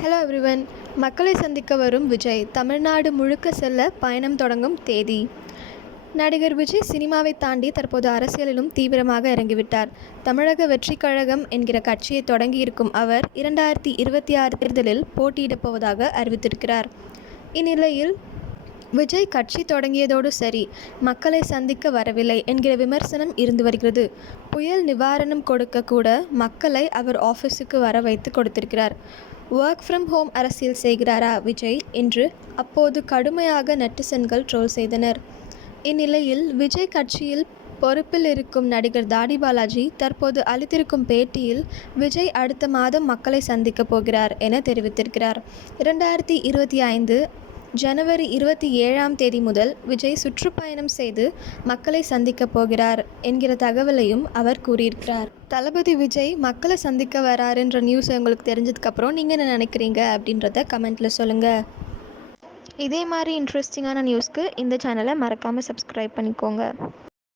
Hello everyone மக்களை சந்திக்க வரும் விஜய். தமிழ்நாடு முழுக்க செல்ல பயணம் தொடங்கும் தேதி. நடிகர் விஜய் சினிமாவை தாண்டி தற்போது அரசியலிலும் தீவிரமாக இறங்கிவிட்டார். தமிழக வெற்றிக் கழகம் என்கிற கட்சியை தொடங்கியிருக்கும் அவர் இரண்டாயிரத்தி இருபத்தி ஆறு தேர்தலில் போட்டியிடப் போவதாக அறிவித்திருக்கிறார். இந்நிலையில் விஜய் கட்சி தொடங்கியதோடு சரி மக்களை சந்திக்க வரவில்லை என்கிற விமர்சனம் இருந்து வருகிறது. புயல் நிவாரணம் கொடுக்க கூட மக்களை அவர் ஆஃபீஸுக்கு வர வைத்து கொடுத்திருக்கிறார். ஒர்க் ஃப்ரம் ஹோம் அரசியல் செய்கிறாரா விஜய்? என்று அப்போது கடுமையாக நெட்டிசன்கள் ட்ரோல் செய்தனர். இந்நிலையில் விஜய் கட்சியில் பொறுப்பில் இருக்கும் நடிகர் தாடி பாலாஜி தற்போது அளித்திருக்கும் பேட்டியில் விஜய் அடுத்த மாதம் மக்களை சந்திக்கப் போகிறார் என தெரிவித்திருக்கிறார். இரண்டாயிரத்தி இருபத்தி ஐந்து ஜனவரி இருபத்தி ஏழாம் தேதி முதல் விஜய் சுற்றுப்பயணம் செய்து மக்களை சந்திக்கப் போகிறார் என்கிற தகவலையும் அவர் கூறியிருக்கிறார். தளபதி விஜய் மக்களை சந்திக்க வராருன்ற நியூஸ் உங்களுக்கு தெரிஞ்சதுக்கப்புறம் நீங்கள் என்ன நினைக்கிறீங்க அப்படின்றத கமெண்ட்டில் சொல்லுங்கள் இதே மாதிரி இன்ட்ரெஸ்டிங்கான நியூஸ்க்கு இந்த சேனலை மறக்காமல் சப்ஸ்கிரைப் பண்ணிக்கோங்க.